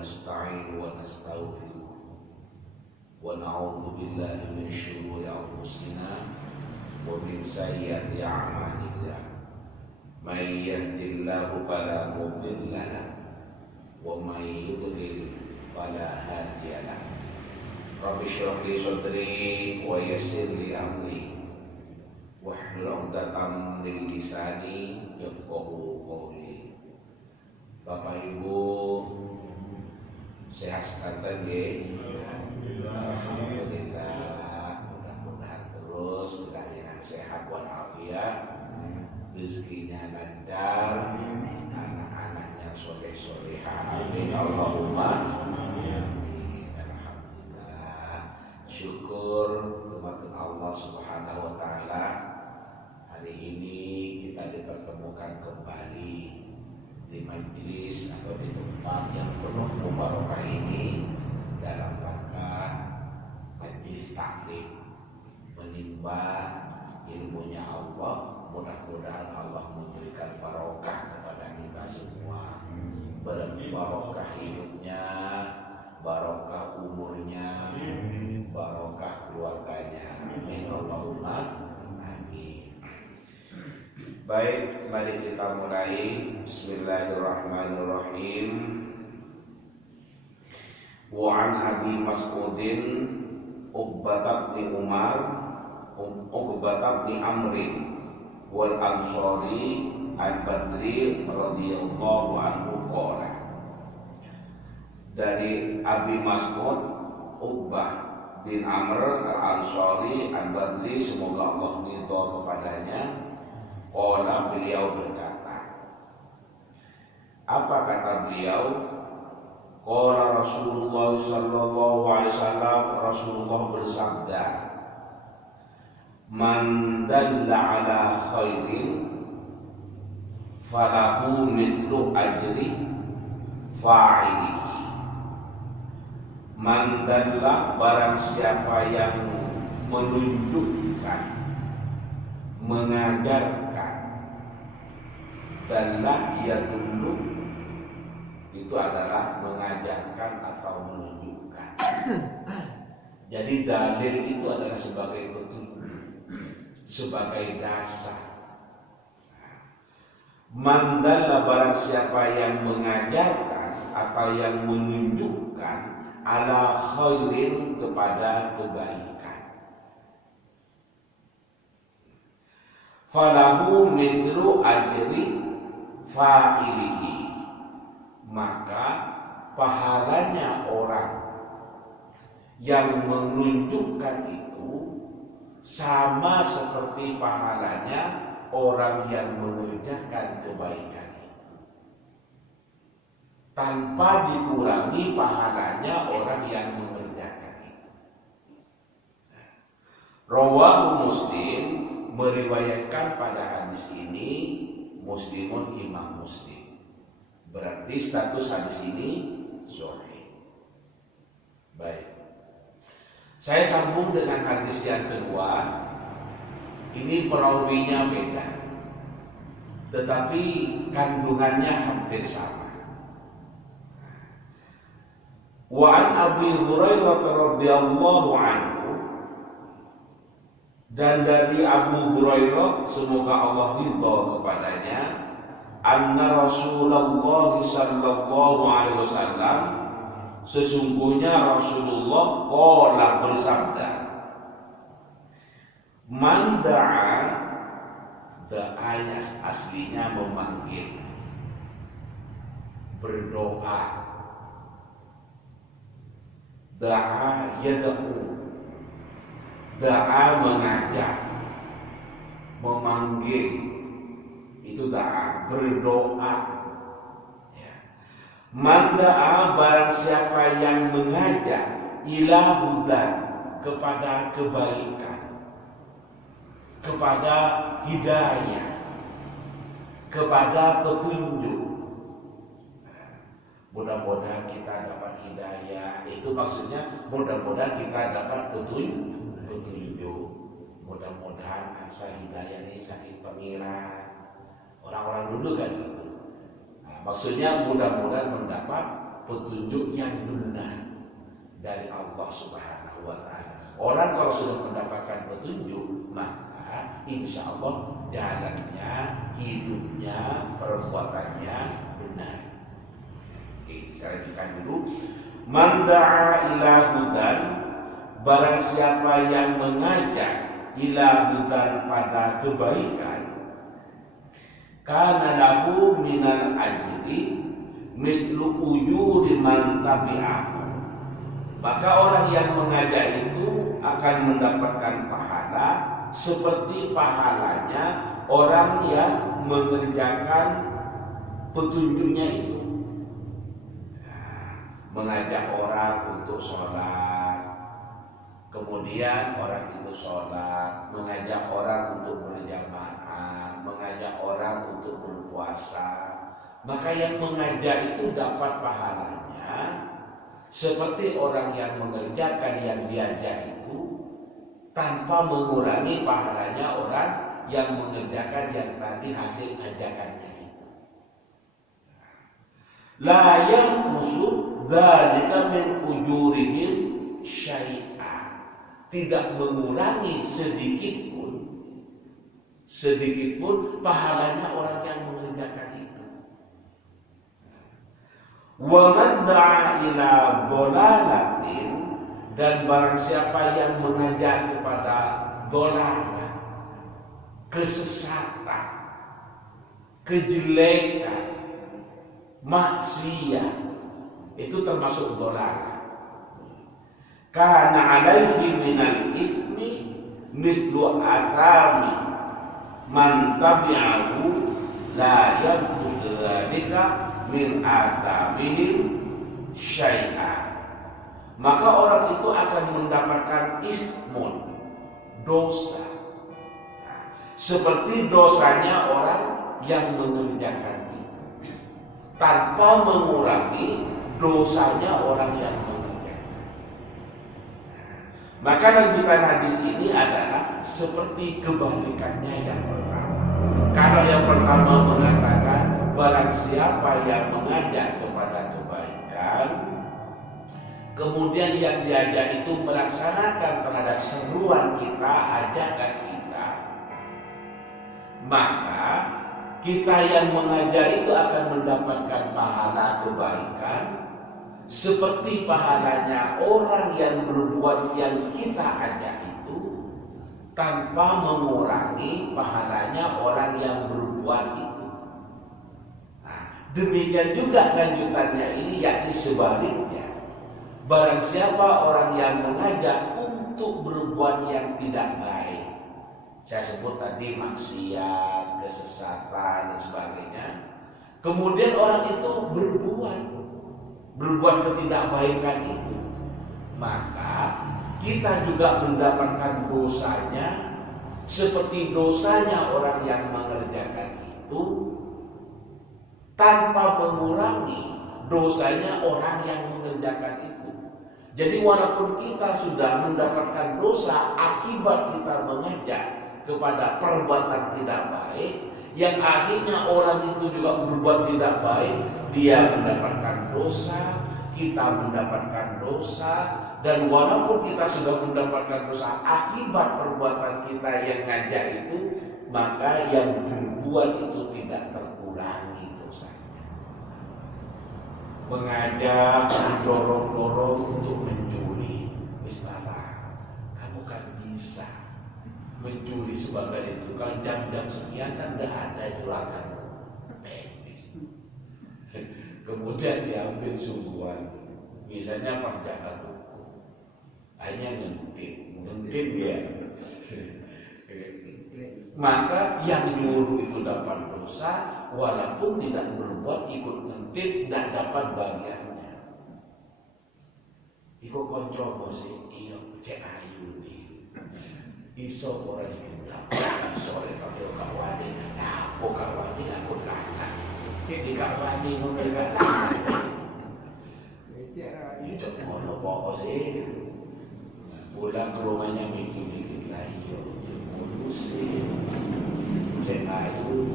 ونستعين ونستغفر ونعوذ بالله من شرور أنفسنا ومن سيئات أعمالنا من يهد الله فلا مضل له ومن يضلل فلا هادي له رب اشرح لي صدري ويسر لي أمري واحلل عقدة من lisani yafqahu qawli. Bapak Ibu sehat sekanten nggih? Alhamdulillah. Mudah-mudahan terus dengan sehat walafiat, rezekinya lancar, anak-anaknya soleh-solehah. Amin Allahumma amin. Alhamdulillah. Syukur kepada Allah Subhanahu wa taala. Hari ini kita dipertemukan kembali di majelis atau di tempat yang penuh mubarakah ini dalam rangka majelis taklim menimba ilmunya Allah. Mudah-mudahan Allah memberikan barokah kepada kita semua, barokah hidupnya, barokah umurnya, barokah keluarganya. Amin Allahumma. Baik, mari kita mulai. Bismillahirrahmanirrahim. Wa an Abi Mas'udin Uqbah bin Umar Uqbah bin Amr wal Ansari al-Badri radhiyallahu anhu qala. Dari Abi Mas'ud Uqbah bin Amr al-Ansari al-Badri, semoga Allah ridha kepadanya. Qala, beliau berkata. Apa kata beliau? Qala Rasulullah sallallahu alaihi wasallam, Rasulullah bersabda, man dalla ala khairin falahu mislu ajri fa'ilihi. Man dalla, barang siapa yang menunjukkan, mengajarkan, dalla yadullu, itu adalah mengajarkan atau menunjukkan. Jadi dalil itu adalah sebagai petunjuk, sebagai dasar. Man dalla, barang siapa yang mengajarkan atau yang menunjukkan, ala khairin, kepada kebaikan, falahu mislu ajri fa'ilihi, maka pahalanya orang yang menunjukkan itu sama seperti pahalanya orang yang mengerjakan kebaikan itu, tanpa dikurangi pahalanya orang yang mengerjakan itu. Rawahu Muslim, meriwayatkan pada hadis ini Muslimun, Imam Muslim. Berarti status hadis ini sahih. Baik, saya sambung dengan hadis yang kedua. Ini perawinya beda, tetapi kandungannya hampir sama. Wa an Abi Hurairah radhiyallahu anhu, dan dari Abu Hurairah, semoga Allah ridha kepadanya, anna Rasulullah sallallahu alaihi wasallam, sesungguhnya Rasulullah qala, bersabda, man da'a, da'anya aslinya memanggil, berdoa, da'a yad'u, da'a mengajak, memanggil, itu da'a, berdoa. Man da'a, barang siapa yang mengajak, ila hudan, kepada kebaikan, kepada hidayah, kepada petunjuk. Mudah-mudahan kita dapat hidayah. Itu maksudnya mudah-mudahan kita dapat petunjuk. Mudah-mudahan asa hidayah ini sakit pengiran. Orang-orang dulu kan gitu. Nah, maksudnya mudah-mudahan mendapat petunjuk yang benar dari Allah Subhanahu wa Ta'ala. Orang kalau sudah mendapatkan petunjuk, maka insya Allah jalannya, hidupnya, perbuatannya benar. Oke, saya lanjutkan dulu. Man da'a ila hudan, barang siapa yang mengajak ila hudan pada kebaikan, kana lahu minal ajri mislu ujuri man tabi'ahu, maka orang yang mengajak itu akan mendapatkan pahala seperti pahalanya orang yang mengerjakan petunjuknya itu. Mengajak orang untuk sholat, kemudian orang itu sholat, mengajak orang untuk berjamaah, mengajak orang untuk berpuasa, maka yang mengajak itu dapat pahalanya seperti orang yang mengerjakan yang diajak itu, tanpa mengurangi pahalanya orang yang mengerjakan yang tadi hasil ajakannya itu. La yanqusu dzalika min ujurihim syai'a, tidak mengurangi sedikit pun pahalanya orang yang mengerjakan itu. Wa man da'a ila dhalalatin, dan barang siapa yang mengajak kepada dhalalah, kesesatan, kejelekan, maksiat, itu termasuk dhalalah. Kana alaihi minal ismi mislu athami man tabi'ahu la yanqus dzalika min astamihim syai'a, maka orang itu akan mendapatkan ismun, dosa, seperti dosanya orang yang mengerjakan itu, tanpa mengurangi dosanya orang yang mengerjakan. Maka lanjutan hadis ini adalah seperti kebalikannya yang pertama. Kalau yang pertama mengatakan barang siapa yang mengajak kepada kebaikan, kemudian yang diajak itu melaksanakan terhadap seruan kita, ajakan kita, maka kita yang mengajak itu akan mendapatkan pahala kebaikan seperti pahalanya orang yang berbuat yang kita ajak itu, tanpa mengurangi pahalanya orang yang berbuat itu. Nah, demikian juga lanjutannya ini, yakni sebaliknya. Barang siapa orang yang mengajak untuk berbuat yang tidak baik, saya sebut tadi maksiat, kesesatan dan sebagainya, kemudian orang itu berbuat ketidakbaikan itu, maka kita juga mendapatkan dosanya seperti dosanya orang yang mengerjakan itu, tanpa mengurangi dosanya orang yang mengerjakan itu. Jadi walaupun kita sudah mendapatkan dosa akibat kita mengajak kepada perbuatan tidak baik, yang akhirnya orang itu juga berbuat tidak baik, dia mendapatkan dosa, kita mendapatkan dosa, dan walaupun kita sudah mendapatkan dosa akibat perbuatan kita yang ngajak itu, maka yang berbuat itu tidak terkurangi dosanya. Mengajak, mendorong-dorong untuk mencuri, misalnya kamu kan bisa mencuri sebagai itu, kalau jam-jam sekian kan tidak ada juragan teknis. Kemudian diambil sungguhan, misalnya pas jaga toko, hanya ngentin dia. Maka yang nyuruh itu dapat dosa, walaupun tidak berbuat ikut ngentin, tidak dapat bagiannya. Iku konco sih, iya cek ayu nih. Iso ora digendap, iso ora tapi kawane, aku kawane aku kanan. Di kawane ngono kanan. Itu ngono apa sih? Pulang ke rumahnya mikir-mikir lagi yo, sih. Cek ayu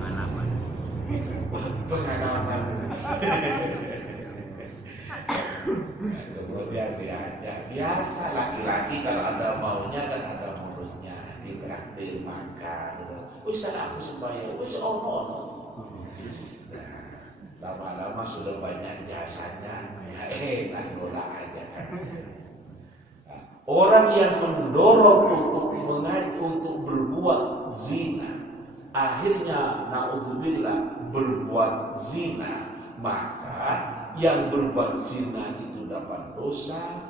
mana pengalaman. diajak biasa laki-laki kalau ada maunya kan ada modusnya, ditraktir makan. Wis aku supaya wis ono. Nah, lama-lama sudah banyak jasanya, ya enak nolak aja kan. Nah, orang yang mendorong untuk berbuat zina, akhirnya naudzubillah berbuat zina, maka yang berbuat zina itu dapat dosa,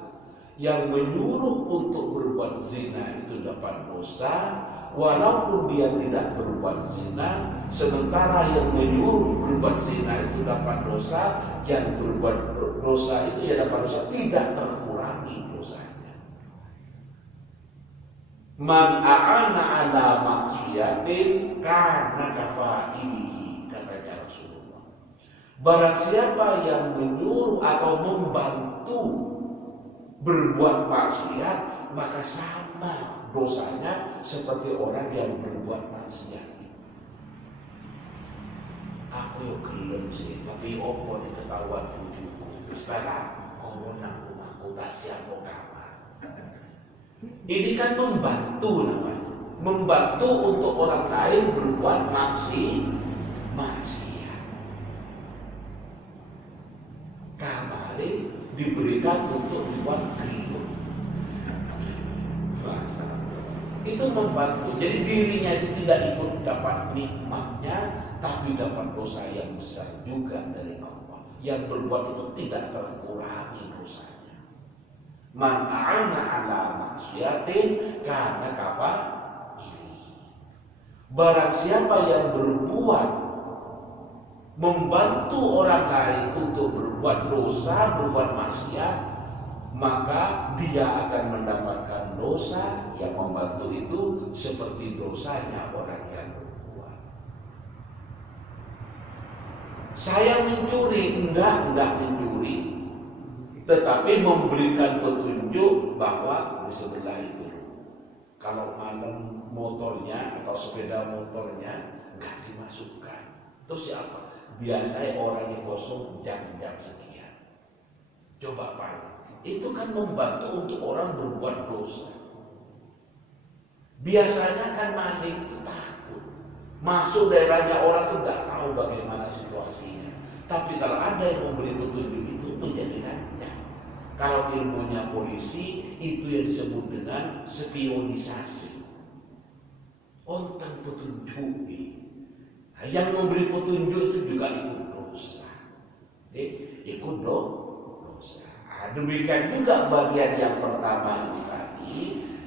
yang menyuruh untuk berbuat zina itu dapat dosa, walaupun dia tidak berbuat zina. Sementara yang menyuruh berbuat zina itu dapat dosa, yang berbuat dosa itu ya dapat dosa, tidak terkurangi dosanya. Man a'ana ala maksiatin kana kafa'ilihi, katanya Rasulullah. Barang siapa yang menyuruh atau membantu berbuat maksiat, maka sama dosanya seperti orang yang berbuat maksiat. Aku yo gelem sih, tapi opo diketahuan bujuku. Istilah kau nang aku tak siap kamar. Ini kan membantu namanya, membantu untuk orang lain berbuat maksiat. Kamar diberikan untuk dibuat gelem. Itu membantu. Jadi dirinya itu tidak ikut dapat nikmatnya, tapi dapat dosa yang besar juga dari Allah. Yang berbuat itu tidak terkurangi dosanya. Man a'ana ala maksiatin kana kafa'ilihi. Barang siapa yang berbuat membantu orang lain untuk berbuat dosa, berbuat maksiat, maka dia akan mendapatkan dosa. Yang membantu itu seperti dosanya orang yang berbuat. Saya mencuri, enggak mencuri, tetapi memberikan petunjuk bahwa di sebelah itu, kalau malam motornya atau sepeda motornya enggak dimasukkan. Terus siapa? Biasanya orangnya kosong jam-jam sekian. Coba Pak, itu kan membantu untuk orang berbuat dosa. Biasanya kan maling itu takut masuk daerahnya orang itu nggak tahu bagaimana situasinya. Tapi kalau ada yang memberi petunjuk itu menjadi lancar. Kalau ilmunya polisi itu yang disebut dengan spionisasi. Onten petunjuk. Yang memberi petunjuk itu juga ikut dosa. Ikut dosa. Demikian juga bagian yang pertama ini tadi,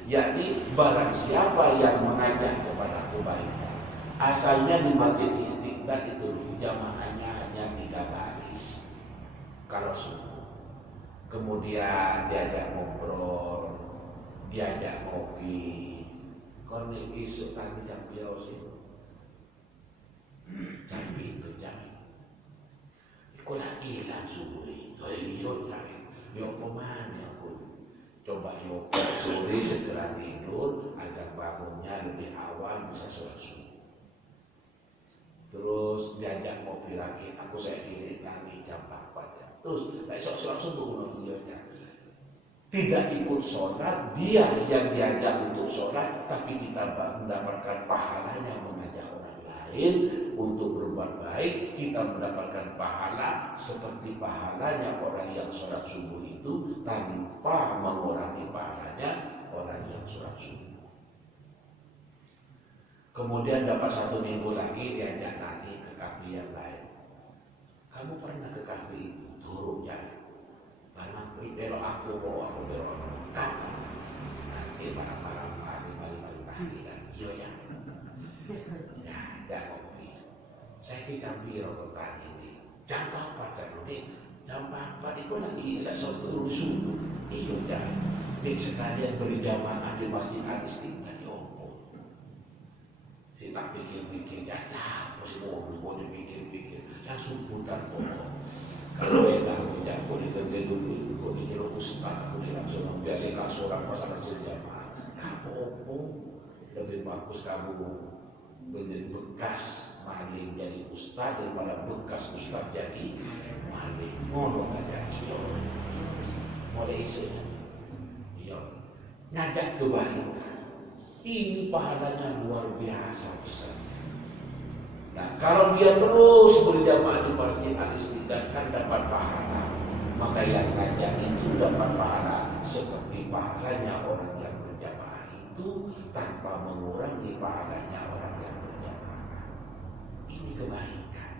yakni barang siapa yang mengajak kepada kebaikan. Asalnya di Masjid Istiqlal itu jamaahnya hanya 3 baris kalau subuh. Kemudian diajak ngobrol, diajak ngopi. Kon isu tadi jam piro sih? Jam itu jam. Iku lah ilang subuh itu. Iyo jam. Yo pemane aku. Coba yo sore segera tidur agar bangunnya lebih awal bisa sholat subuh. Terus diajak ngopi lagi. Aku saya kiri lagi jam 4 ya. Terus sholat subuh tidak ikut sholat, dia yang diajak untuk sholat, tapi kita mendapatkan pahalanya mengajak orang lain untuk berbuat baik. Kita mendapatkan pahala seperti pahalanya orang yang sholat subuh itu, tanpa mengurangi pahalanya orang yang sholat subuh. Kemudian dapat 1 minggu lagi diajak lagi ke kafe yang lain. Kamu pernah ke kafe itu? Turun jalan. Malam belok aku belok kapan? Nanti barang-barang balik tahlilan. Iya ya. Ya, ajak kopi. Saya ke Campiro ke pagi ini. Jam 4 kan ini. Jam 4 itu nanti tidak subuh. Iya ya. Nik sekalian berjamaah di Masjid Al-Istiqlal. Saya tak pikir-pikir jangan apa sih mau dipikir-pikir. Langsung putar pokok. Kalau enak aku ditentu dulu, aku dikira ustaz, aku langsung membiasakan seorang pasangan berjamaah. Kamu lebih bagus kamu menjadi bekas maling jadi ustaz daripada bekas ustaz jadi maling. Ngono aja. Mulai isu. ngajak kebaikan. Ini pahalanya luar biasa besar. Nah, kalau dia terus berjamaah di Masjid Al-Istiqlal kan dapat pahala. Maka yang ngajak itu dapat pahala seperti pahalanya orang yang berjamaah itu tanpa mengurangi pahalanya orang yang berjamaah. Ini kebaikan.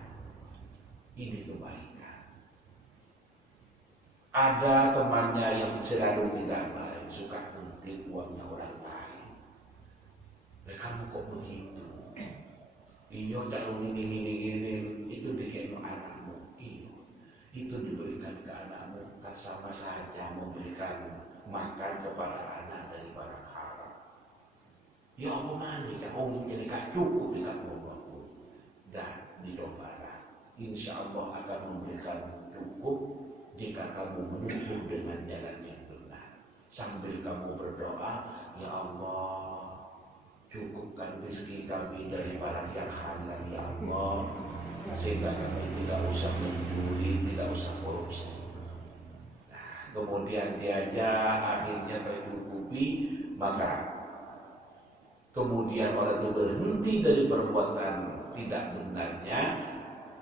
Ini kebaikan. Ada temannya yang selalu tidak baik, suka ngintip uangnya orang lain. Kamu kok begitu? Iya, kalau ini itu dikasih anakmu. Iya, itu diberikan ke anakmu kan sama saja memberikan makan kepada anak dari barang haram. Ya apa mandi kamu jadi gak cukup di kamu pun. Dan dicobalah. Insya Allah akan memberikan cukup jika kamu menempuh dengan jalan yang benar. Sambil kamu berdoa, ya Allah, cukupkan rezeki kami dari barang yang halal ya Allah, sehingga kami tidak usah mencuri, tidak usah korupsi. Nah, kemudian diajak akhirnya tercukupi, maka kemudian orang itu berhenti dari perbuatan tidak benarnya.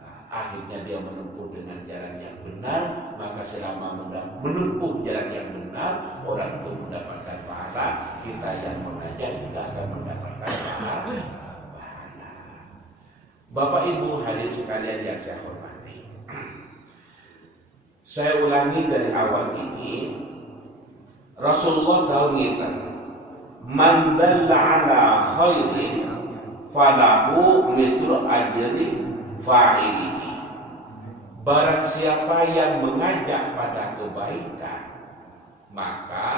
Nah, akhirnya dia menempuh dengan jalan yang benar, maka selama menempuh jalan yang benar, orang itu mendapatkan pahala, kita yang mengajak juga akan mendapatkan pahala. Bapak Ibu hadirin sekalian yang saya hormati, saya ulangi dari awal ini, Rasulullah tahu kita, man dalla ala khairin falahu mislu ajri fa'ilihi. Barang siapa yang mengajak pada kebaikan, maka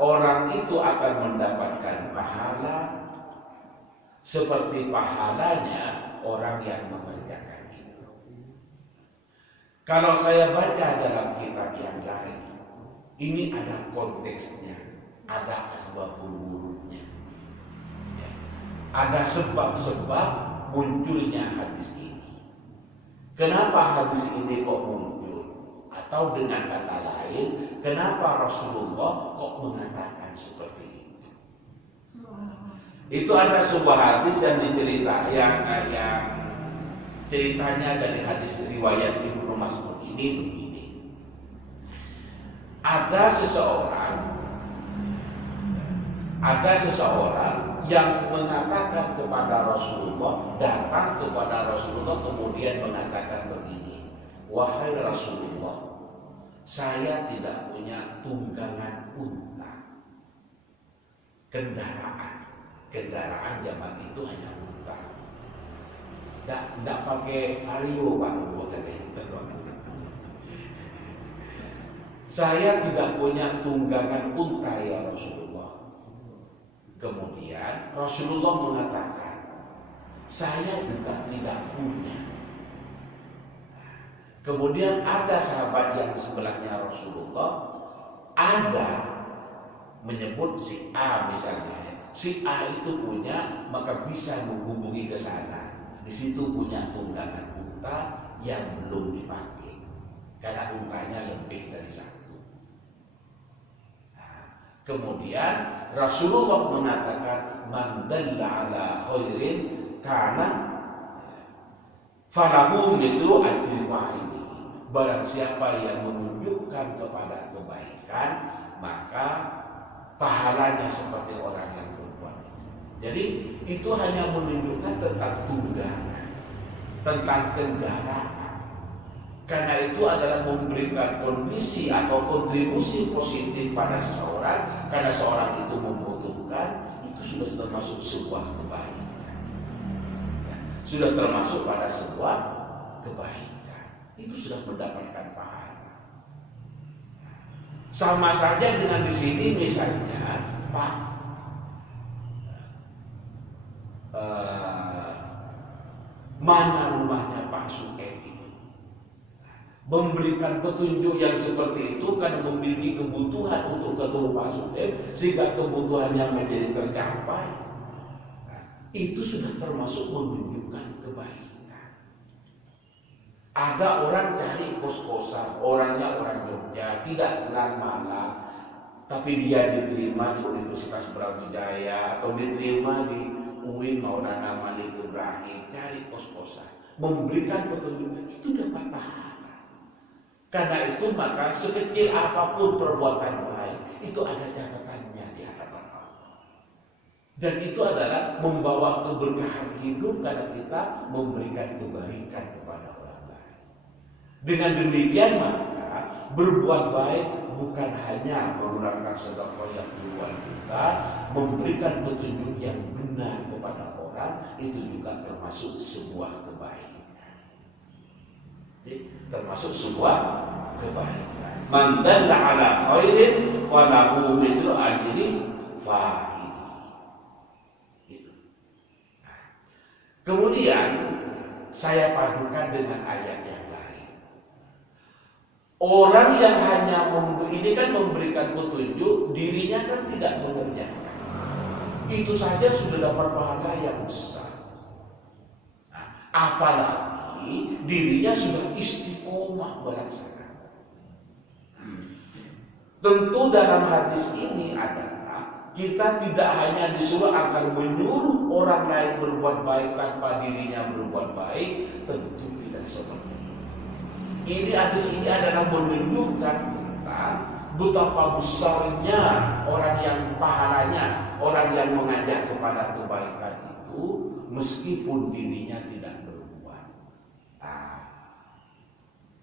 orang itu akan mendapatkan pahala seperti pahalanya orang yang mengerjakan itu. Kalau saya baca dalam kitab yang lain, ini ada konteksnya, ada asbabul wurudnya, ada sebab-sebab munculnya hadis ini. Kenapa hadis ini kok muncul? Atau dengan kata lain, kenapa Rasulullah kok mengatakan seperti itu? Itu ada sebuah hadis yang dicerita yang ceritanya dari hadis riwayat Ibnu Mas'ud ini begini. Ada seseorang yang mengatakan kepada Rasulullah, datang kepada Rasulullah kemudian mengatakan begini, wahai Rasulullah, saya tidak punya tunggangan unta, kendaraan zaman itu hanya unta, tidak pakai vario Pak, saya tidak punya tunggangan unta ya Rasulullah. Kemudian Rasulullah mengatakan, saya juga tidak punya. Kemudian ada sahabat yang di sebelahnya Rasulullah, ada menyebut si A misalnya, si A itu punya, maka bisa menghubungi ke sana. Di situ punya tunggangan unta yang belum dipakai, karena untanya lebih dari satu. Kemudian Rasulullah mengatakan, man dalla ala khairin kana falahu mislu ajri fa'ili. Barang siapa yang menunjukkan kepada kebaikan, maka pahalanya seperti orang yang berbuat. Jadi itu hanya menunjukkan tentang tunggangan, tentang kendaraan. Karena itu adalah memberikan kondisi atau kontribusi positif pada seseorang. Karena seorang itu membutuhkan, itu sudah termasuk sebuah kebaikan. Sudah termasuk pada sebuah kebaikan. Itu sudah mendapatkan pahala. Sama saja dengan di sini misalnya, Pak, mana rumahnya Pak Sueb? Memberikan petunjuk yang seperti itu karena memiliki kebutuhan untuk ketemu Pak Sueb, sehingga kebutuhan yang menjadi tercapai. Itu sudah termasuk menunjukkan kebaikan. Ada orang cari kos-kosan, orangnya orang Jogja, tidak kenal malam, tapi dia diterima di Universitas Brawijaya atau diterima di UIN Maulana Malik Ibrahim, cari kos-kosan, memberikan petunjuk, itu dapat pahala. Karena itu maka sekecil apapun perbuatan baik, itu ada catatannya di hadapan Allah. Dan itu adalah membawa keberkahan hidup karena kita memberikan kebaikan kepada orang lain. Dengan demikian maka berbuat baik bukan hanya menggunakan sedekah yang keluar kita, memberikan petunjuk yang benar kepada orang, itu juga termasuk sebuah kebaikan. Jadi, termasuk sebuah kebaikan. Man dalla ala khairin falahu mithlu ajri fa'il. Itu. Kemudian saya padukan dengan ayat yang lain. Orang yang hanya memberikan petunjuk, dirinya kan tidak mengerjakan. Itu saja sudah dapat pahala yang besar. Nah, apalagi dirinya sudah istiqomah melaksanakan. Tentu dalam hadis ini adalah kita tidak hanya disuruh agar menyuruh orang lain berbuat baik tanpa dirinya berbuat baik, tentu tidak seperti itu. Ini hadis ini adalah menunjukkan tentang betapa besarnya orang yang pahalanya, orang yang mengajak kepada kebaikan itu meskipun dirinya tidak berbuat.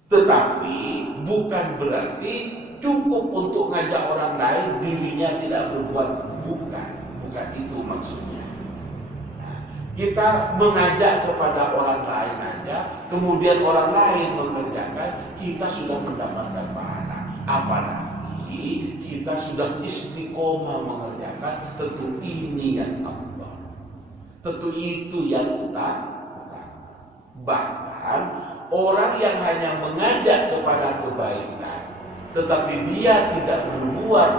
Tetapi bukan berarti cukup untuk ngajak orang lain, dirinya tidak berbuat. Bukan itu maksudnya. Kita mengajak kepada orang lain aja, kemudian orang lain mengerjakan, kita sudah mendapatkan pahala. Apalagi kita sudah istiqomah mengerjakan, tentu ini yang Allah. Tentu itu yang utama. Bahkan orang yang hanya mengajak kepada kebaikan, tetapi dia tidak berbuat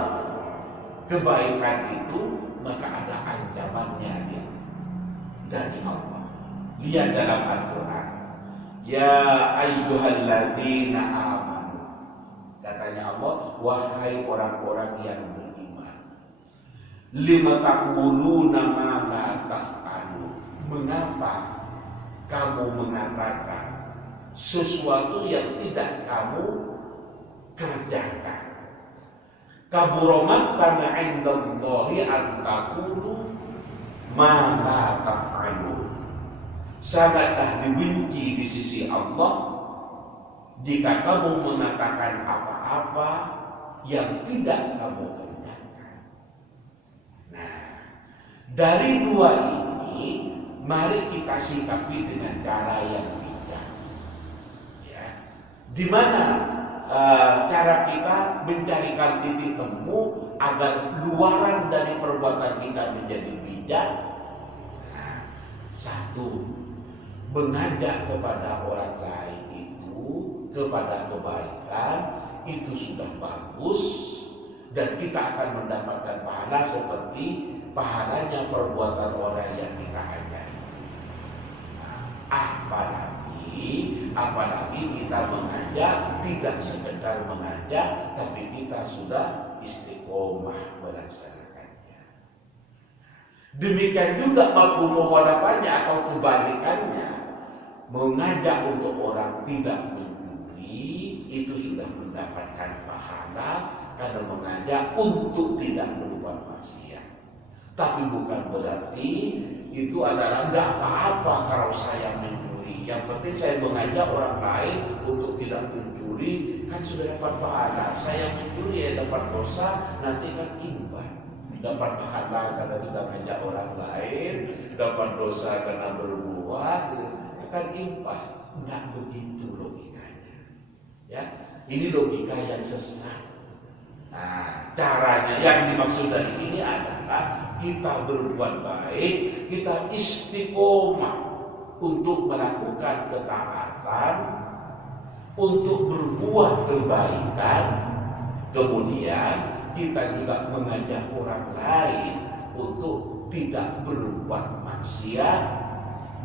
kebaikan itu, maka ada ancamannya dia dari Allah. Lihat dalam Al-Quran, ya ayyuhalladzina amanu, katanya Allah, wahai orang-orang yang beriman, lima taquluna ma la taf'alun, mengapa kamu mengatakan sesuatu yang tidak kamu kerjakan? Kabura maqtan 'indallahi an taqulu ma la taf'alun. Sangatlah dibenci di sisi Allah jika kamu mengatakan apa-apa yang tidak kamu kerjakan. Nah, dari dua ini mari kita sikapi dengan cara yang bijak. Ya. Di mana cara kita mencarikan titik temu agar luaran dari perbuatan kita menjadi bijak? Nah, satu, mengajak kepada orang lain itu kepada kebaikan, itu sudah bagus dan kita akan mendapatkan pahala seperti pahalanya perbuatan orang yang kita ajak. Nah, apalagi kita mengajak, tidak sekedar mengajak, tapi kita sudah istiqomah melaksanakannya. Demikian juga mafhum mukhalafahnya atau kebalikannya, mengajak untuk orang tidak mencuri, itu sudah mendapatkan pahala karena mengajak untuk tidak berbuat maksiat. Tapi bukan berarti itu adalah tidak apa-apa kalau saya mencuri. Yang penting saya mengajak orang lain untuk tidak mencuri, kan sudah dapat pahala. Saya mencuri ya dapat dosa, nanti kan imbas. Dapat pahala karena sudah mengajak orang lain, dapat dosa karena berbuat, kan impas. Tidak begitu logikanya. Ya, ini logika yang sesat. Nah, caranya yang dimaksud dari ini adalah kita berbuat baik, kita istiqomah untuk melakukan ketaatan, untuk berbuat kebaikan, kemudian kita juga mengajak orang lain untuk tidak berbuat maksiat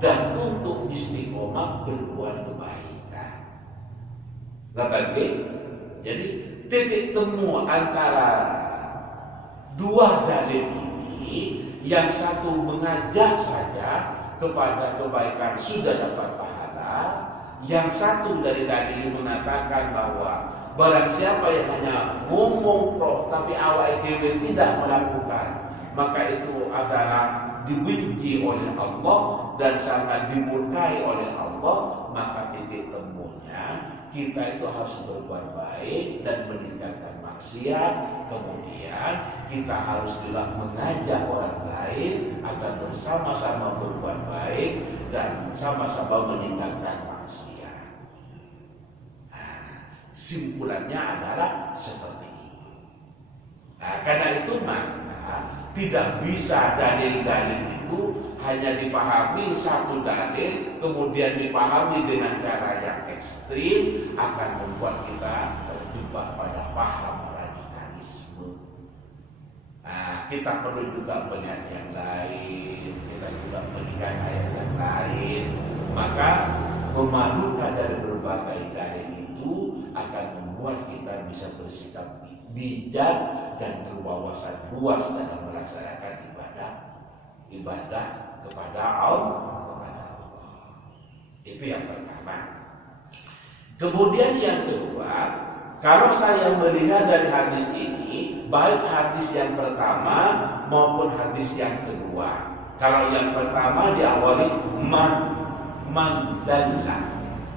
dan untuk istiqomah berbuat kebaikan. Nah, tadi, jadi titik temu antara dua dalil ini, yang satu mengajak saja kepada kebaikan sudah dapat pahala, yang satu dari dalil ini mengatakan bahwa barang siapa yang hanya ngomong roh tapi awak dhewe tidak melakukan, maka itu adalah dibenci oleh Allah dan sangat dimurkai oleh Allah. Maka titik temunya kita itu harus berbuat baik dan meninggalkan maksiat. Kemudian kita harus juga mengajak orang lain agar bersama-sama berbuat baik dan sama-sama meninggalkan maksiat. Simpulannya adalah seperti itu. Karena itu maka tidak bisa dalil-dalil itu hanya dipahami satu dalil kemudian dipahami dengan cara yang ekstrim, akan membuat kita terjebak pada paham radikalisme. Kita perlu juga melihat yang lain, kita juga melihat ayat yang lain. Maka memadukan dari berbagai dalil itu akan membuat kita bisa bersikap bijak dan berwawasan luas dalam melaksanakan ibadah kepada Allah. Itu yang pertama. Kemudian yang kedua, kalau saya melihat dari hadis ini, baik hadis yang pertama maupun hadis yang kedua. Kalau yang pertama diawali man dalla.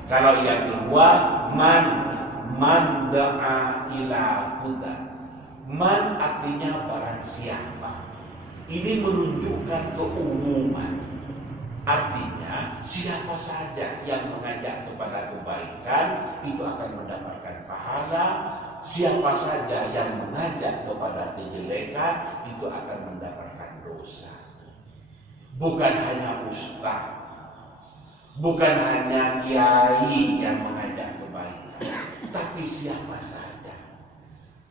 Kalau yang kedua man da'a ila huda. Man artinya barang siapa. Ini menunjukkan keumuman. Artinya siapa saja yang mengajak kepada kebaikan itu akan mendapatkan pahala. Siapa saja yang mengajak kepada kejelekan itu akan mendapatkan dosa. Bukan hanya ustaz, bukan hanya kiai yang mengajak kebaikan, tapi siapa saja.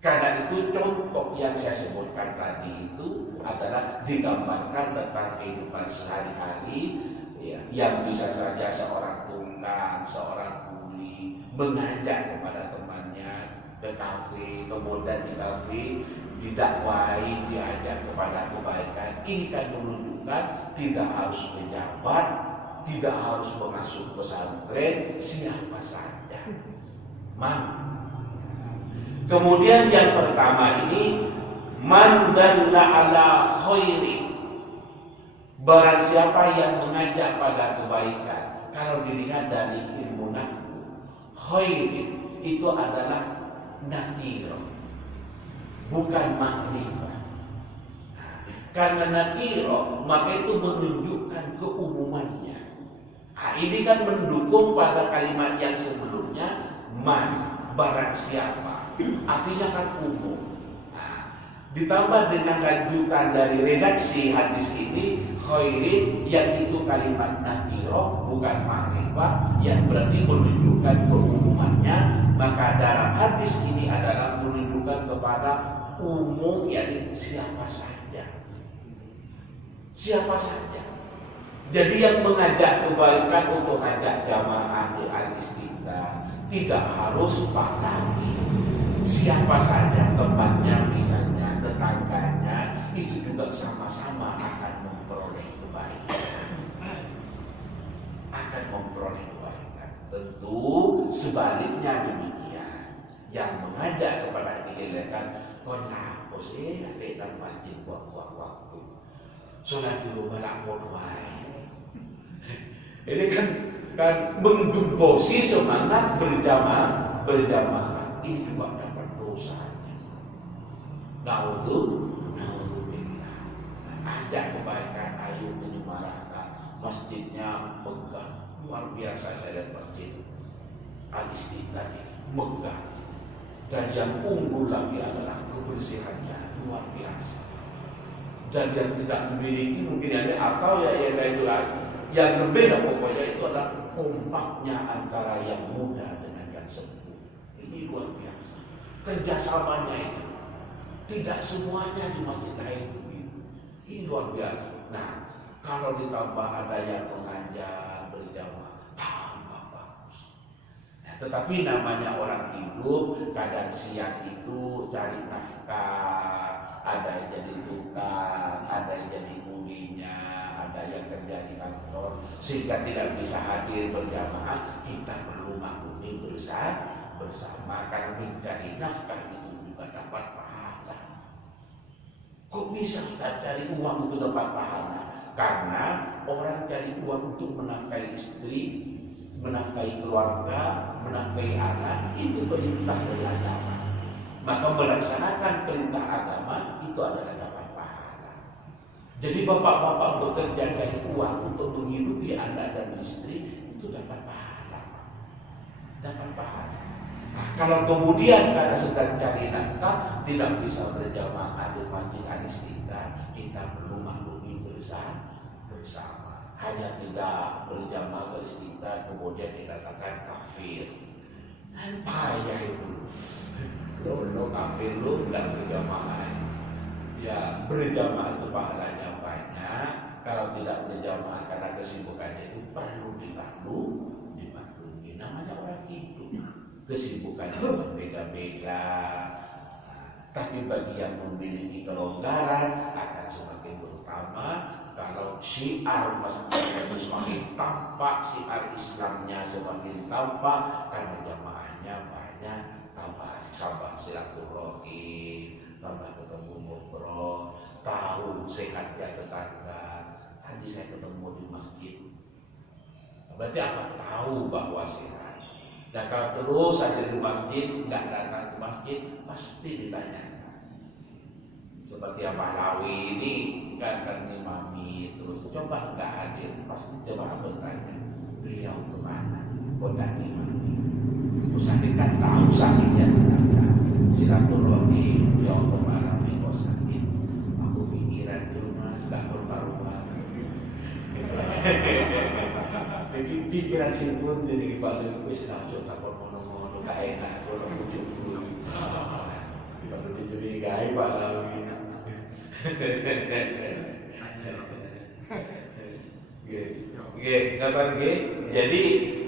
Karena itu contoh yang saya sebutkan tadi itu adalah digambarkan tentang kehidupan sehari-hari, ya, yang bisa saja seorang tukang, seorang kuli mengajak kepada temannya ke kafe, kemudian di kafe didakwai, diajak kepada kebaikan. Ini kan menunjukkan tidak harus pejabat, tidak harus pengasuh pesantren, siapa saja. Kemudian yang pertama ini man dalla ala khairi. Barang siapa yang mengajak pada kebaikan. Kalau dilihat dari ilmu nahwu, khairi itu adalah nakiro, bukan makrifah. Karena nakiro maka itu menunjukkan keumumannya. Ini kan mendukung pada kalimat yang sebelumnya, man, barang siapa. Artinya kan umum. Ditambah dengan lanjutan dari redaksi hadis ini, khairin, yang itu kalimat nakiro bukan makrifah, yang berarti menunjukkan keumumannya. Maka dalam hadis ini adalah menunjukkan kepada umum, yakni siapa saja. Siapa saja. Jadi yang mengajak kebaikan untuk ajak jamaah di al-istighfar tidak harus pahlawi. Siapa saja temannya, misalnya tetangganya, itu juga sama-sama akan memperoleh kebaikan. Akan memperoleh kebaikan. Tentu sebaliknya demikian. Yang mengajak kepada kejelekan, kon lapo sih adik dan masjid buang-buang waktu. Sholat di rumah lapo doai. Ini kan menggembosi semangat berjamaah. Ini juga dapat dosanya. Naudzubillah. Ajak kebaikan, ayo menyemarakan. Masjidnya megah, luar biasa. Saya lihat masjid Al-Istighfar ini megah. Dan yang unggul lagi adalah kebersihannya, luar biasa. Dan yang tidak memiliki mungkin ada atau ya yang lain lagi. Yang berbeda pokoknya itu adalah kompaknya antara yang muda dengan yang sepuh. Ini luar biasa. Kerjasamanya itu tidak semuanya di masjid lain begitu. Ini luar biasa. Nah, kalau ditambah ada yang mengajak berjamaah, tambah bagus. Nah, tetapi namanya orang hidup, kadang siang itu cari nafkah, ada yang jadi tukang, ada yang jadi kulinya, ada yang kerja di kantor, sehingga tidak bisa hadir berjamaah. Kita perlu maklumi bersama, karena mencari nafkah itu juga dapat pahala. Kok bisa kita cari uang untuk dapat pahala? Karena orang cari uang untuk menafkahi istri, menafkahi keluarga, menafkahi anak, itu perintah dari agama. Maka melaksanakan perintah agama itu adalah dapat pahala. Jadi bapak-bapak bekerja cari uang untuk menghidupi anak dan istri, itu dapat pahala. Dapat pahala. Nah, kalau kemudian karena sedang cari nafkah tidak bisa berjamaah di Masjid Al-Istiqlal, kita perlu maklumi bersama. Hanya tidak berjamaah ke Istiqlal kemudian dikatakan kafir. Dan payah itu. Lo kafir, lo tidak berjamaah. Ya, berjamaah itu pahalanya banyak. Kalau tidak berjamaah karena kesibukannya itu perlu dimaklumi. Namanya orang hidup, kesibukannya berbeda-beda. Tapi bagi yang memiliki kelonggaran akan semakin bertambah. Kalau syiar masjidnya itu semakin tampak, syiar Islamnya semakin tampak, karena jamaahnya banyak, tambah sabar silaturahim, tambah ketemu ngobrol, tahu sehatnya tetangga. Tadi saya ketemu di masjid, berarti apa? Tahu bahwa sehat. Dan kalau terus saja di masjid, nggak datang ke masjid, pasti ditanyakan. Seperti yang Pahlawi ini kan mimami terus coba nggak hadir, pasti coba bertanya, beliau kemana? Kok nggak mimami? Sakit kan tahu sakitnya tetangga. Silaturahmi, beliau kemana? Beliau sakit. Aku pikiran tuh mas, nggak berubah-ubah. Jadi pikiran sih pun jadi balik wis dah coba mono-mono gak enak kalau muncul dulu. Kalau dicurigai Pak Lawi. Jadi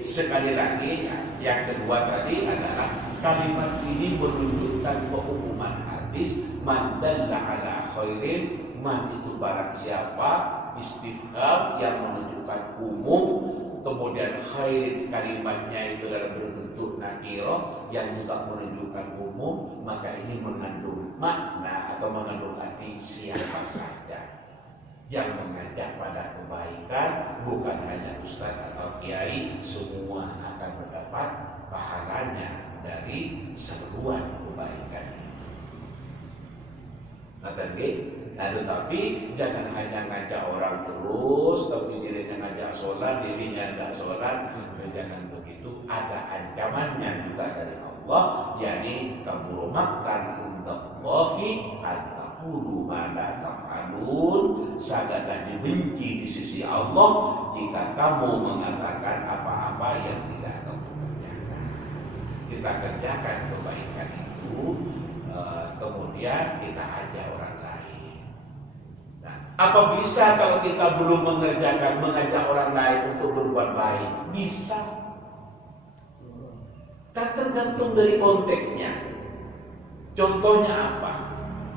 sekali lagi yang kedua tadi adalah kalimat ini menunjukkan keumuman hadis, man dalla ala khairin, man itu barang siapa, istifham yang menunjukkan umum. Kemudian khairin kalimatnya itu dalam berbentuk nakirah yang juga menunjukkan umum, maka ini mengandung makna atau mengandung arti siapa saja yang mengajak pada kebaikan, bukan hanya ustaz atau kiai, semua akan mendapat pahalanya dari seruan kebaikan itu. Nah, tetapi jangan hanya ngajak orang terus, tapi dirinya ngajak sholat, dirinya tidak sholat. Jangan begitu. Ada ancamannya juga dari Allah, yakni kabur maktan indallahi at-taqulu ma la taf'alun. Sangatlah dibenci di sisi Allah jika kamu mengatakan apa-apa yang tidak kamu kerjakan. Kita kerjakan kebaikan itu, kemudian kita ajak orang lain. Nah, apa bisa kalau kita belum mengajak orang lain untuk berbuat baik? Bisa. Tak tergantung dari konteksnya. Contohnya apa?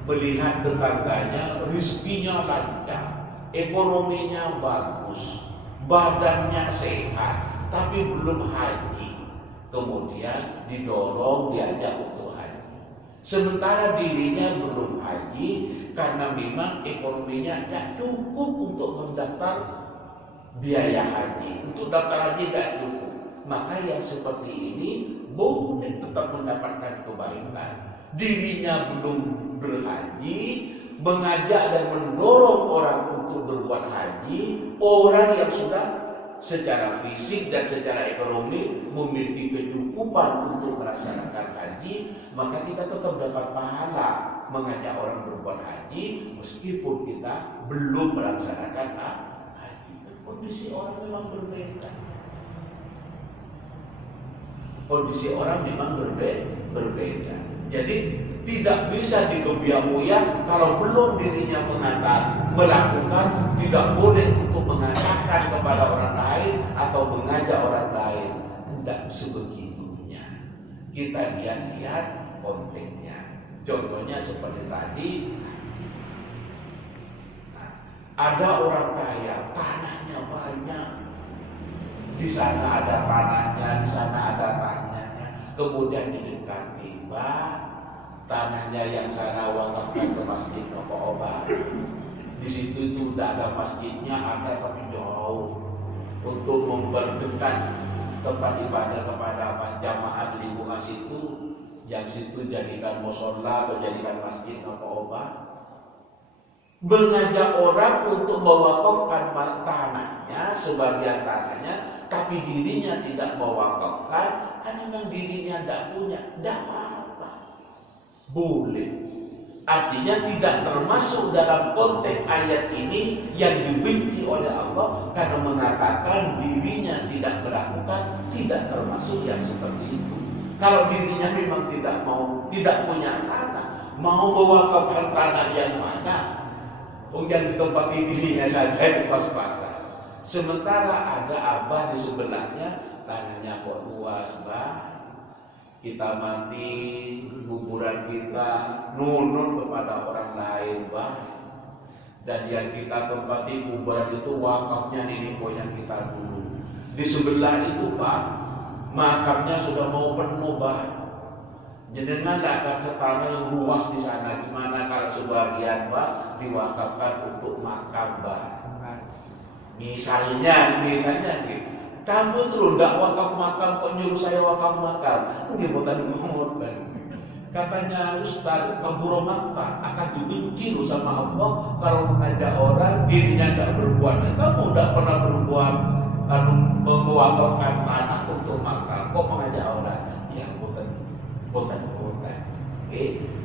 Melihat tetangganya rizkinya lancar, ekonominya bagus, badannya sehat, tapi belum haji. Kemudian didorong, diajak untuk haji. Sementara dirinya belum haji karena memang ekonominya tidak cukup untuk mendaftar biaya haji. Untuk daftar haji tidak cukup. Maka yang seperti ini boleh tetap mendapatkan kebaikan. Dirinya belum berhaji, mengajak dan mendorong orang untuk berbuat haji, orang yang sudah secara fisik dan secara ekonomi memiliki kecukupan untuk melaksanakan haji, maka kita tetap dapat pahala mengajak orang berbuat haji meskipun kita belum melaksanakan haji. Kondisi orang memang berbeda. Kondisi orang memang berbeda. Jadi tidak bisa dikebiak-biak kalau belum dirinya melakukan, tidak boleh untuk mengatakan kepada orang lain atau mengajak orang lain. Tidak sebegitunya. Kita lihat konteksnya. Contohnya seperti tadi, Ada orang kaya, tanahnya banyak. Di sana ada tanahnya, di sana ada tanahnya. Kemudian didekati, Mbak, tanahnya yang sana wakafkan ke masjid Nopo Obat. Di situ itu tidak ada masjidnya, ada tapi jauh. Untuk memperdekat tempat ibadah kepada jamaah di lingkungan situ, yang situ jadikan musola atau jadikan masjid Nopo Obat. Mengajak orang untuk mewakafkan tanahnya, sebagian tanahnya, tapi dirinya tidak mewakafkan karena memang dirinya tidak punya, tidak apa-apa, boleh. Artinya tidak termasuk dalam konteks ayat ini yang dibenci oleh Allah, karena mengatakan dirinya tidak melakukan, tidak termasuk yang seperti itu. Kalau dirinya memang tidak mau, tidak punya tanah, mau mewakafkan tanah yang mana, yang ditempati dirinya saja di pas-pasan. Sementara ada abah di sebelahnya, tanahnya kok luas, Mbah. Kita mati, kuburan kita nunun kepada orang lain, Mbah. Dan yang kita tempati kuburan itu wakafnya nenek moyang kita dulu. Di sebelah itu, Pak, makamnya sudah mau penuh, Mbah. Jenengan akan ke tanah yang luas di sana. Gimana kalau sebagian, Pak, diwakafkan untuk makam, Mbah? Misalnya gitu. Kamu itu loh tidak wakaf makam, kok nyuruh saya wakaf makam? Ini bukan ngomotan. Katanya Ustaz, kabur makam akan dibenci loh sama Allah kalau mengajak orang dirinya tidak berbuat. Dan kamu tidak pernah berbuat mewakafkan tanah untuk makam, kok mengajak orang? Ya bukan.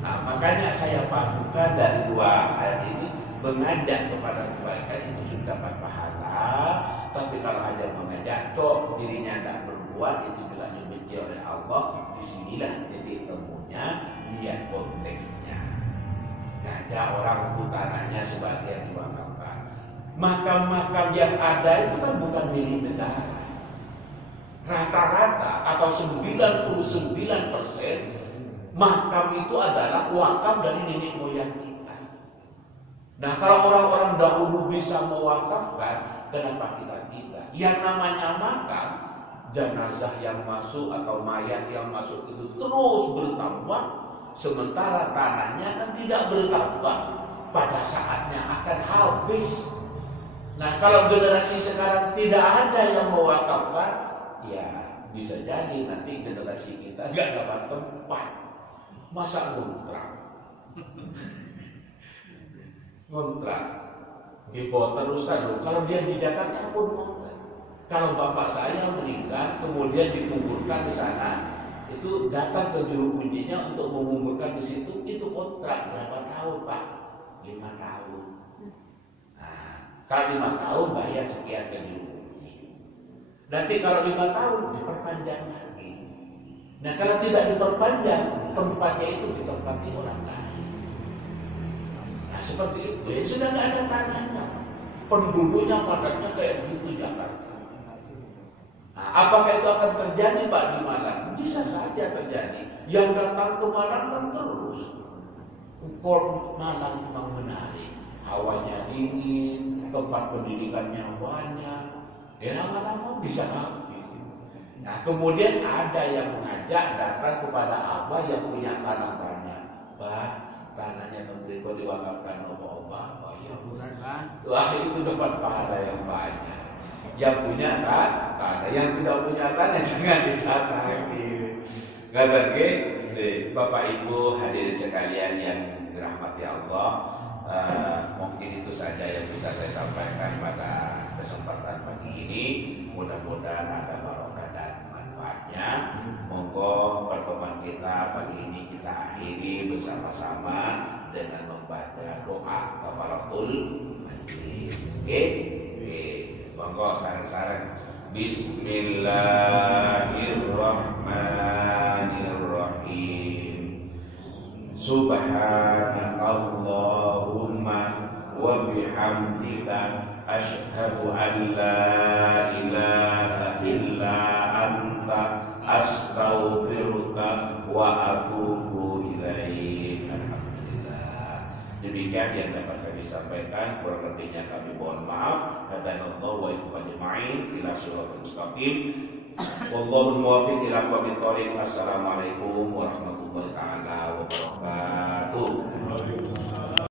Nah, makanya saya padukan dari dua ayat ini, mengajak kepada kebaikan itu sudah dapat pahala, tapi kalau hanya mengajak toh dirinya tidak berbuat, itu juga dibenci oleh Allah. Disinilah titik temunya, lihat konteksnya. Ngajak orang untuk tanahnya sebagian diwakafkan. Makam-makam yang ada itu kan bukan milik negara. Rata-rata atau 99% makam itu adalah wakaf dari nenek moyang kita. Nah, kalau orang-orang dahulu bisa mewakafkan, kenapa kita tidak? Yang namanya makam, jenazah yang masuk atau mayat yang masuk itu terus bertambah, sementara tanahnya kan tidak bertambah, pada saatnya akan habis. Nah, kalau generasi sekarang tidak ada yang mewakafkan, ya bisa jadi nanti generasi kita nggak dapat tempat. Masa ngontrak dibawa terus kan. Kalau dia di Jakarta pun ngontrak. Kalau bapak saya meninggal kemudian dikuburkan di sana, itu datang ke juru kuncinya untuk menguburkan di situ, itu kontrak berapa tahun, Pak? 5 tahun. Nah, kalau 5 tahun bayar sekian ke juru kunci. Nanti kalau 5 tahun diperpanjang lagi. Nah, kalau tidak diperpanjang, tempatnya itu ditempati orang lain. Nah, seperti itu, ya sudah nggak ada tanahnya. Penduduknya padatnya kayak gitu Jakarta. Nah, apakah itu akan terjadi, Pak, di Malang? Bisa saja terjadi. Yang datang ke Malang kan terus. Malang memang menarik. Hawanya dingin, tempat pendidikannya banyak. Ya lama-lama bisa habis. Nah, kemudian ada yang mengajak datang kepada abah yang punya tanah banyak. Bah, tanahnya Tenggrigo diwakafkan Obah. Oh iya, bukan kan? Wah, itu dapat pahala yang banyak. Yang punya tanah, yang tidak punya tanah jangan dicatat. Nggak Bapak Ibu hadirin sekalian yang dirahmati Allah, mungkin itu saja yang bisa saya sampaikan pada kesempatan pagi ini. Mudah-mudahan ada barokah dan manfaatnya. Monggo pertemuan kita pagi ini kita akhiri bersama-sama dengan membaca doa kafaratul majlis. Oke? Monggo sareng-sareng. Bismillahirrahmanirrahim. Subhanakallahumma wa bihamdika asyhadu an la ilaha illa anta astaghfiruka wa atubu ilaik. Alhamdulillah. Demikian yang dapat kami sampaikan, kurang lebihnya kami mohon maaf. Hadanallahu wa iyyakum ajma'in ila shiratal mustaqim. Wallahu muwaffiq ila aqwamit thoriq. Assalamualaikum warahmatullahi taala wabarakatuh.